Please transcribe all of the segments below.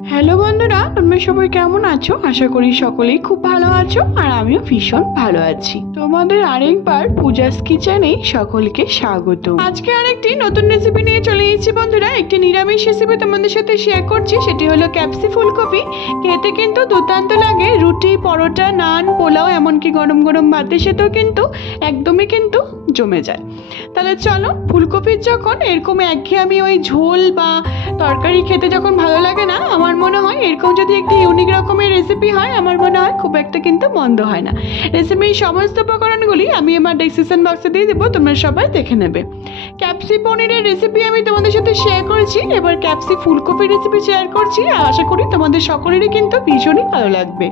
Hello বন্ধুরা, তোমরা সবাই কেমন আছো? আশা করি সকলেই খুব ভালো আছো আর আমিও ভীষণ ভালো আছি। তোমাদের আরেকবার পূজাস কিচেনে সকলকে স্বাগত আজকে আরেকটি নতুন রেসিপি নিয়ে চলে এসেছি বন্ধুরা। একটি নিরামিষ রেসিপি তোমাদের সাথে শেয়ার করছি, সেটি হলো ক্যাপসি ফুলকপি। খেতে কিন্তু দুর্দান্ত লাগে। রুটি, পরোটা, নান, পোলাও, এমনকি গরম গরম ভাতের সাথেও কিন্তু একদমই কিন্তু জমে যায়। তাহলে চলো, ফুলকপির যখন এরকম একঘেয়ে আমি ওই ঝোল বা তরকারি খেতে যখন ভালো লাগে না, আমার মনে হয় এরকম যদি একটি ইউনিক রকমের রেসিপি হয়, আমার মনে হয় খুব একটা কিন্তু মন্দ হয় না। রেসিপির সমস্ত উপকরণগুলি আমি আমার ডেসক্রিপশন বক্সে দিয়ে দেবো, তোমরা সবাই দেখে নেবে। ক্যাপসি পনিরের রেসিপি আমি তোমাদের সাথে শেয়ার করেছি। এবার ক্যাপসি ফুলকপির রেসিপি শেয়ার করছি, আর আশা করি তোমাদের সকলেরই কিন্তু ভীষণই ভালো লাগবে।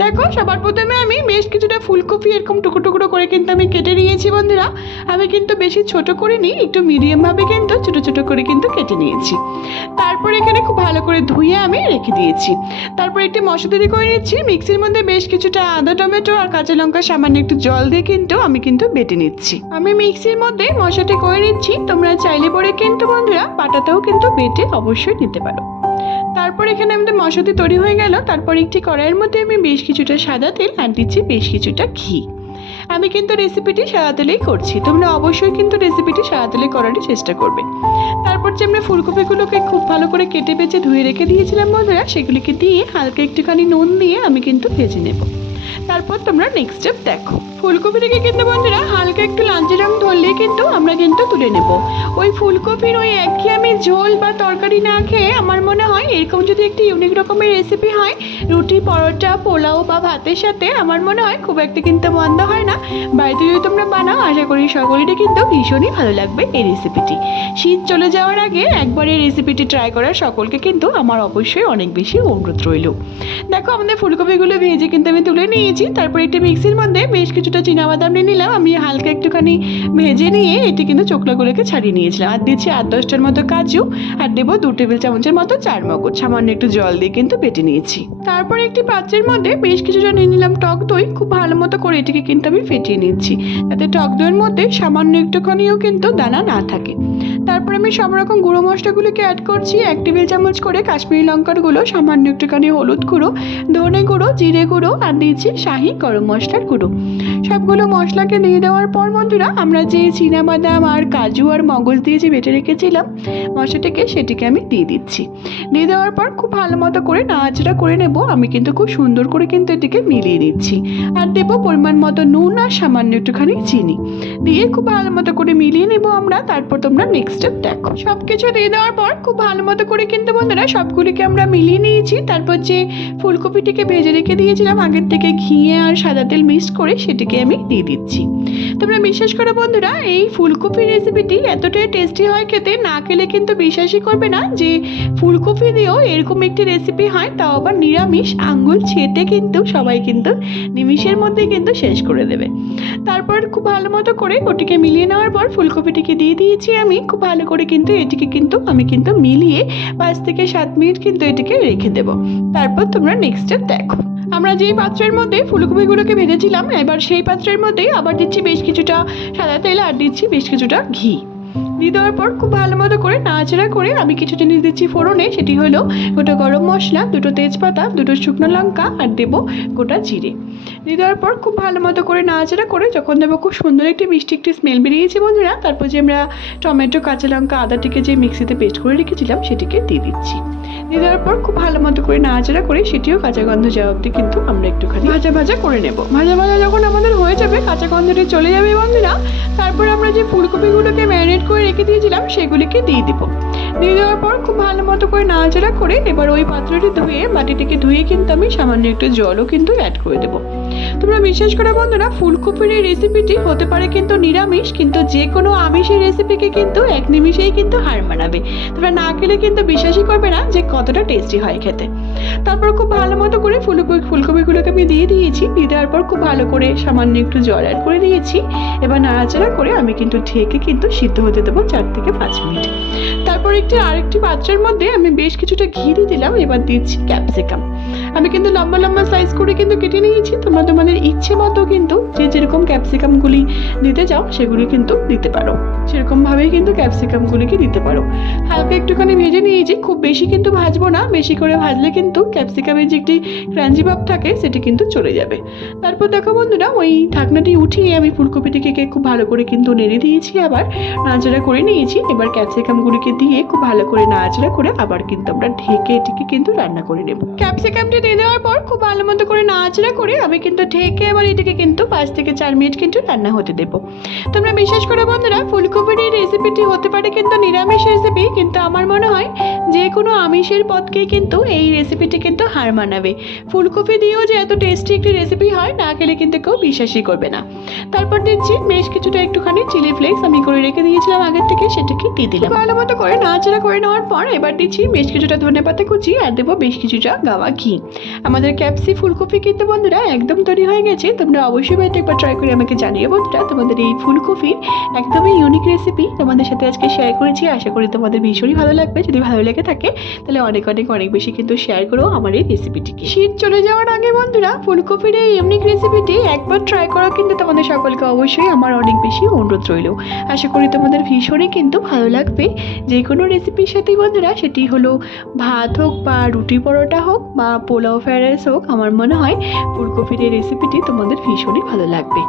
দেখো, সবার প্রথমে আমি বেশ কিছুটা ফুলকপি এরকম টুকরো টুকরো করে কিন্তু আমি কেটে নিয়েছি, বন্ধুরা। আমি কিন্তু বেশি ছোট করে নিই একটু মিডিয়ামভাবে কিন্তু ছোট ছোট করে কিন্তু কেটে নিয়েছি। তারপর এখানে খুব ভালো করে ধুয়ে আমি রেখে দিয়েছি। তারপর একটি মশলা তৈরি করে নিচ্ছি। মিক্সির মধ্যে বেশ কিছুটা আদা, টমেটো আর কাঁচা লঙ্কা সামান্য একটু জল দিয়ে কিন্তু আমি কিন্তু বেটে নিচ্ছি। আমি মিক্সির মধ্যে মশলাটি করে নিচ্ছি। তোমরা চাইলে পরে কিন্তু বন্ধুরা পাটাতেও কিন্তু বেটে অবশ্যই নিতে পারো। তারপর এখানে আমাদের মশলাটি তৈরি হয়ে গেল। তারপর একটি কড়াইয়ের মধ্যে আমি বেশ কিছুটা সাদা তেল আর দিচ্ছি বেশ কিছুটা ঘি। আমি কিন্তু রেসিপিটি সাদা তেলেই করছি। তোমরা অবশ্যই কিন্তু রেসিপিটি সাদা তেলে করারই চেষ্টা করবে। তারপর যে আমরা ফুলকপিগুলোকে খুব ভালো করে কেটে বেঁচে ধুয়ে রেখে দিয়েছিলাম বন্ধুরা, সেগুলিকে দিয়ে হালকা একটুখানি নুন দিয়ে আমি কিন্তু ভেজে নেব। তারপর তোমরা নেক্সট স্টেপ দেখো। ফুলকপিটাকে কিন্তু বন্ধুরা রং কিন্তু আমরা কিন্তু তুলে নেব। ওই ফুলকপির ওই একঘেয়েমি ঝোল বা তরকারি না খেয়ে আমার মনে হয় এরকম যদি একটি ইউনিক রকমের রেসিপি হয়, রুটি, পরোটা, পোলাও বা ভাতের সাথে আমার মনে হয় খুব একটা কিন্তু মন্দ হয় না। বাড়িতে যদি তোমরা বানাও, আশা করি সকলেরই কিন্তু ভীষণই ভালো লাগবে এই রেসিপিটি শীত চলে যাওয়ার আগে একবার এই রেসিপিটি ট্রাই করার সকলকে কিন্তু আমার অবশ্যই অনেক বেশি অনুরোধ রইল। দেখো আমাদের ফুলকপিগুলো ভেজে কিন্তু আমি তুলে নিয়েছি, তারপর একটি মিক্সির মধ্যে বেশ কিছুটা চীনাবাদাম নিয়ে নিলাম। আমি হালকা একটুখানি ভেজে নিয়ে এটি কিন্তু চোখলাগুলোকে ছাড়িয়ে নিয়েছিলাম। আর দিচ্ছি আট দশটার মতো কাজু, আর দেবো দু টেবিল চামচের মতো চার মগজ। সামান্য একটু জল দিয়ে কিন্তু বেটে নিয়েছি। তারপর একটি পাত্রের মধ্যে বেশ কিছুটা নিয়ে নিলাম টক দই। খুব ভালো মতো করে এটিকে কিন্তু আমি ফেটিয়ে নিচ্ছি। যাতে টক দইয়ের মধ্যে সামান্য একটুখানিও কিন্তু দানা না থাকে। তারপর আমি সব রকম গুঁড়ো মশলাগুলোকে অ্যাড করছি। এক টেবিল চামচ করে কাশ্মীরি লঙ্কার গুঁড়ো, সামান্য একটুখানি হলুদ গুঁড়ো, ধনে গুঁড়ো, জিরে গুঁড়ো, আর দিয়েছি শাহি গরম মশলার গুঁড়ো। সবগুলো মশলাকে দিয়ে দেওয়ার পর বন্ধুরা, আমরা যে বাদাম আর কাজু আর মগজ দিয়ে যে বেটে রেখেছিলাম, মশলাটাকে সেটিকে আমি দিয়ে দিচ্ছি। দিয়ে দেওয়ার পর খুব ভালো মতো করে নাড়াচাড়া করে নেব। আমি কিন্তু খুব সুন্দর করে কিন্তু এটিকে মিলিয়ে নিচ্ছি। আর দেবো পরিমাণ মতো নুন আর সামান্য একটুখানি চিনি। দিয়ে খুব ভালো মতো করে মিলিয়ে নেব আমরা। তারপর তোমরা নেক্সট স্টেপ দেখো। সব কিছু দিয়ে দেওয়ার পর খুব ভালো মতো করে কিন্তু বন্ধুরা, সবগুলিকে আমরা মিলিয়ে নিয়েছি। তারপর যে ফুলকপিটিকে ভেজে রেখে দিয়েছিলাম, আগের থেকে ঘিয়ে আর সাদা তেল মিক্সড করে সেটিকে আমি দিয়ে দিচ্ছি। তোমরা বিশ্বাস করো বন্ধুরা, এই ফুলকপির রেসিপিটি এতটাই টেস্টি হয় খেতে, না খেলে কিন্তু বিশ্বাসই করবে না যে ফুলকপি দিয়েও এরকম একটি রেসিপি হয়, তাও আবার নিরামিষ আঙ্গুল ছেটে কিন্তু সবাই কিন্তু নিমিষের মধ্যে কিন্তু শেষ করে দেবে। তারপর খুব ভালো মতো করে ওটিকে মিলিয়ে নেওয়ার পর ফুলকপিটিকে দিয়ে দিয়েছি আমি, খুব ভালো করে কিন্তু এটিকে কিন্তু আমি কিন্তু মিলিয়ে পাঁচ থেকে সাত মিনিট কিন্তু এটিকে রেখে দেবো। তারপর তোমরা নেক্সট স্টেপ দেখো। আমরা যেই পাত্রের মধ্যে ফুলকপিগুলোকে ভেজেছিলাম, এবার সেই পাত্রের মধ্যেই আবার দিচ্ছি বেশ কিছুটা সাদা তেল আর দিচ্ছি বেশ কিছুটা ঘি। দিয়ে দেওয়ার পর খুব ভালো মতো করে নাড়াচাড়া করে আমি কিছু জিনিস দিচ্ছি ফোড়নে, সেটি হলো গোটা গরম মশলা, দুটো তেজপাতা, দুটো শুকনো লঙ্কা আর দেবো গোটা জিরে। দিয়ে দেওয়ার পর খুব ভালো মতো করে নাড়াচাড়া করে যখন দেবো খুব সুন্দর একটি মিষ্টি একটি স্মেল বেরিয়েছে বন্ধুরা, তারপর যে আমরা টমেটো, কাঁচা লঙ্কা, আদাটিকে যে মিক্সিতে পেস্ট করে রেখেছিলাম, সেটিকে দিয়ে দিচ্ছি। দিয়ে দেওয়ার পর খুব ভালো মতো করে নাড়াচাড়া করে সেটিও কাঁচা গন্ধ যাওয়া অব্দি কিন্তু আমরা একটুখানি ভাজা ভাজা করে নেব। ভাজা ভাজা যখন আমাদের হয়ে যাবে, কাঁচা গন্ধটি চলে যাবে বন্ধুরা, তারপর আমরা যে ফুলকপিগুলোকে ম্যারিনেট করে রেখে দিয়েছিলাম, সেগুলিকে দিয়ে দিব। দিয়ে দেওয়ার পর খুব ভালো মতো করে নাড়াচাড়া করে এবার ওই পাত্রটি ধুয়ে, বাটিটিকে ধুয়ে কিন্তু আমি সামান্য একটু জলও কিন্তু অ্যাড করে দেবো। তোমরা বিশ্বাস করে বন্ধুরা, ফুলকপির এই রেসিপিটি হতে পারে কিন্তু নিরামিষ, কিন্তু যে কোনো আমিষের রেসিপিকে কিন্তু এক নিমিষেই কিন্তু হার মানাবে। তোমরা না খেলে কিন্তু বিশ্বাসই করবে না যে কতটা টেস্টি হয় খেতে। তারপর খুব ভালো মতো করে ফুলকপি, ফুলকপিগুলোকে আমি দিয়ে দিয়েছি, দিয়ে দেওয়ার পর খুব ভালো করে সামান্য একটু জল অ্যাড করে দিয়েছি। এবার নাড়াচাড়া করে আমি কিন্তু ঢেকে কিন্তু সিদ্ধ হতে দেবো চার থেকে পাঁচ মিনিট। তারপর একটি, আরেকটি পাত্রের মধ্যে আমি বেশ কিছুটা ঘি দিয়ে দিলাম, এবার দিচ্ছি ক্যাপসিকাম আমি কিন্তু লম্বা লম্বা সাইজ করে কিন্তু কেটে তোমরা তোমাদের ইচ্ছে মতো কিন্তু যে যেরকম ক্যাপসিকামগুলি দিতে চাও, সেগুলি কিন্তু দিতে পারো। সেরকমভাবেই কিন্তু ক্যাপসিকামগুলিকে দিতে পারো। হালকা একটুখানি ভেজে নিয়েছি, খুব বেশি কিন্তু ভাজবো না, বেশি করে ভাজলে কিন্তু ক্যাপসিকামের যে একটি ক্রাঞ্চি ভাব থাকে, সেটি কিন্তু চলে যাবে। তারপর দেখো বন্ধুরা, ওই ঢাকনাটি উঠিয়ে আমি ফুলকপিটিকে খুব ভালো করে কিন্তু নেড়ে দিয়েছি আবার, নাড়াচাড়া করে নিয়েছি। এবার ক্যাপসিকামগুলিকে দিয়ে খুব ভালো করে নাড়াচাড়া করে আবার কিন্তু আমরা ঢেকে এটিকে কিন্তু রান্না করে নেব। ক্যাপসিকামটি দিয়ে দেওয়ার পর খুব ভালো মতো করে নাড়াচাড়া করে আমি কিন্তু ঢেকে এবার এটিকে কিন্তু পাঁচ থেকে চার মিনিট কিন্তু রান্না হতে দেবো। তোমরা বিশ্বাস করো বন্ধুরা, ফুলকপির এই রেসিপিটি হতে পারে কিন্তু নিরামিষ রেসিপি কিন্তু আমার মনে হয় যে কোনো আমিষের পদকেই কিন্তু এই রেসিপিটি কিন্তু হার মানাবে। ফুলকপি দিয়েও যে এত টেস্টি একটি রেসিপি হয়, না খেলে কিন্তু কেউ বিশ্বাসই করবে না। তারপর দিচ্ছি বেশ কিছুটা একটুখানি চিলি ফ্লেক্স আমি করে রেখে দিয়েছিলাম আগের থেকে সেটাকে দিয়ে দিলাম। ভালো মতো করে নাড়াচাড়া করে নেওয়ার পর এবার দিচ্ছি বেশ কিছুটা ধনে পাতা কুচি, আর দেবো বেশ কিছুটা গাওয়া ঘি। আমাদের ক্যাপসি ফুলকপি কিন্তু বন্ধুরা একদম তৈরি হয়ে গেছে, তোমরা অবশ্যই বাড়িতে একবার ট্রাই করে আমাকে জানিও বন্ধুরা। তোমাদের এই ফুলকপির একদমই ইউনিক রেসিপি তোমাদের সাথে আজকে শেয়ার করেছি। আশা করি তোমাদের ভীষণই ভালো লাগবে। যদি ভালো লেগে থাকে, তাহলে অনেক অনেক অনেক বেশি কিন্তু শেয়ার করো আমার এই রেসিপিটিকে শীত চলে যাওয়ার আগে বন্ধুরা, ফুলকপির এই ইউনিক রেসিপিটি একবার ট্রাই করা কিন্তু তোমাদের সকলকে অবশ্যই আমার অনেক বেশি অনুরোধ রইল। আশা করি তোমাদের ভীষণই কিন্তু ভালো লাগবে। যে কোনো রেসিপির সাথেই বন্ধুরা, সেটি হলো ভাত হোক বা রুটি পরোটা হোক বা পোলাও ফ্রাইড রাইস হোক, আমার মনে হয় ফুলকপির এই রেসিপিটি তোমাদের ভীষণই ভালো লাগবে।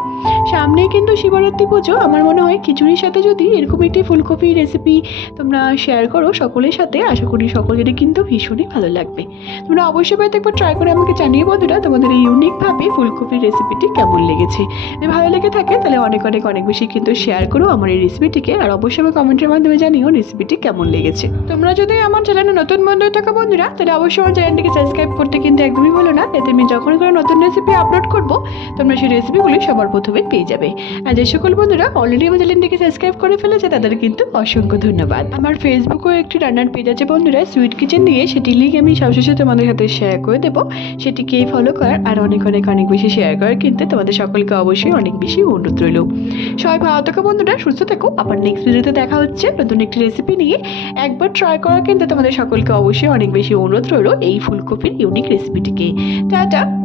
সামনেই কিন্তু শিবরাত্রি পুজো। আমার মনে হয় খিচুড়ির সাথে যদি এরকম একটি ফুলকপি রেসিপি তোমরা শেয়ার করো সকলের সাথে, আশা করি সকলেরই কিন্তু ভীষণই ভালো লাগবে। তোমরা অবশ্যই বাড়িতে একবার ট্রাই করে আমাকে জানিয়ে বন্ধুরা তোমাদের এই ইউনিকভাবে ফুলকপির রেসিপিটি কেমন লেগেছে। যদি ভালো লেগে থাকে তাহলে অনেক অনেক অনেক বেশি কিন্তু শেয়ার করো আমার এই রেসিপিটিকে আর অবশ্যই আমার কমেন্টের মাধ্যমে জানিও রেসিপিটি কেমন লেগেছে। তোমরা যদি আমার চ্যানেলে নতুন বন্ধু থাকো বন্ধুরা, তাহলে অবশ্যই আমার চ্যানেলটিকে সাবস্ক্রাইব করতে কিন্তু একদমই ভুলো না। এতে আমি যখনই কোনো নতুন রেসিপি আপলোড করব, তোমরা সেই রেসিপিগুলি সবার প্রথমে পেয়ে যাবে। আর যে সকল বন্ধুরা অলরেডি আমার চ্যানেলটিকে সাবস্ক্রাইব করে ফেলেছে, তাদের কিন্তু অসংখ্য ধন্যবাদ। আমার ফেসবুকেও একটি রান্নার পেজ আছে বন্ধুরা সুইট কিচেন দিয়ে সেটি লিঙ্ক আমি সবশেষে তোমাদের সাথে শেয়ার করে দেবো। সেটিকেই ফলো করার আর অনেক অনেক অনেক বেশি শেয়ার করার কিন্তু তোমাদের সকলকে অবশ্যই অনেক বেশি অনুরোধ রইল। সবাই ভালো থাকো বন্ধুরা, সুস্থ থাকো। আবার নেক্সট ভিডিওতে দেখা হচ্ছে নতুন একটি রেসিপি নিয়ে। একবার ট্রাই করার কিন্তু তোমাদের সকলকে অবশ্যই অনেক বেশি অনুরোধ রইল এই ফুলকপির ইউনিক রেসিপিটিকে টাটা!